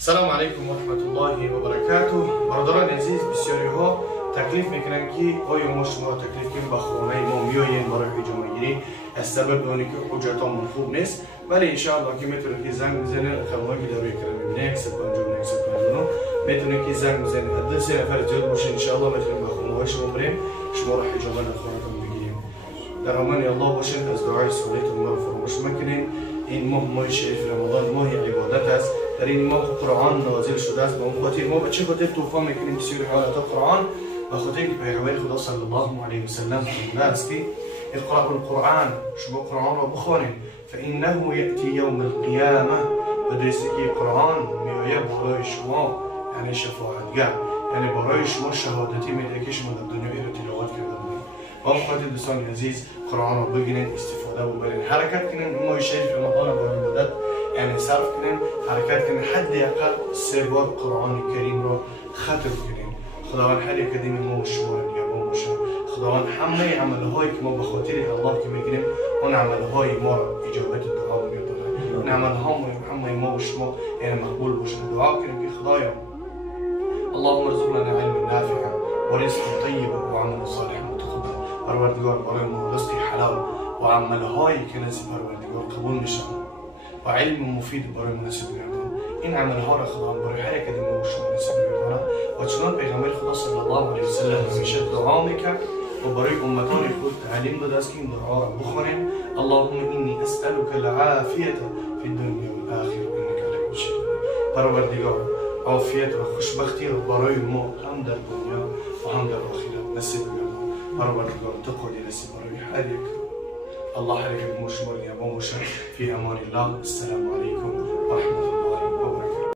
سلام علیکم و رحمت الله و برکاته. برادران عزیز، بسیاری ها تکلیف میکنن که آیا ما شما تکلیف کنیم با خانه ما میایین برای حجامه گیری از سبب اونی که حجتامون خوب نیست، ولی ان شاء الله که میتونید که زنگ بزنید خدمات اداره کرم 159 میتونید که زنگ بزنید حد 3 نفر زیاد باشه ان شاء الله میتونیم با خانه های شما بریم شما را حجامه در خانهتون بگیریم. در امان الله باشین، از دعای صالحتون ما رو فراموش مکنین. این ماه شریف رمضان ماه عبادت است. در این ماه قرآن نازل شده است. با اون خاطر ما به چه خاطر توفا میکنیم بسیار حالات قرآن؟ به خاطر که پیغمبر خدا صلی الله علیه و سلم فرموده است که اقرأوا القرآن، شما قرآن را بخوانید، فانه یأتی یوم القیامه، بدونید که قرآن میآید برای شما یعنی شفاعتگر، یعنی برای شما شهادتی میده که شما در دنیا رو تلاوت کرده بودید. با اون خاطر دوستان عزیز قرآن را بگیرید، استفاده ببرید، حرکت کنید. ماه شریف رمضان با عبادت یعنی صرف کنین، حرکت کنین، حداقل 3 بار قرآن کریم را ختم کنین. خداوند هر یک کدام ما و شما را نگهبان باشه. خداوند همه عملهایی که ما به خاطر الله که میگیریم اون عملهای ما را اجابت دعا میگردونه. اون عملها همه ما و شما یعنی مقبول باشه. دعا کنیم که خدایا اللهم ارزقنا علما نافعا و رزقا طیبا و عملا صالحا متقبلا. پروردگار برای ما رزق حلال و عملهایی که نزد پروردگار قبول میشن و علم مفید برای ما نصیب گردان. این عملها را خداوند برای هر یک ما و شما نصیب گردانه. و چنان پیغمبر خدا صلی الله علیه و سلم همیشه دعا میکرد و برای امتان خود تعلیم داده است که این دعا را بخونیم. اللهم انی اسألک العافیة فی الدنیا و الآخرة انک علی کل شیء قدیر. پروردگار عافیت و خوشبختی را برای ما هم در دنیا و هم در آخرت نصیب گردان. پروردگار تو قادر هستی برای هر یک. الله عليكم وشمر يا ابو مشرف في امان الله. السلام عليكم ورحمه الله.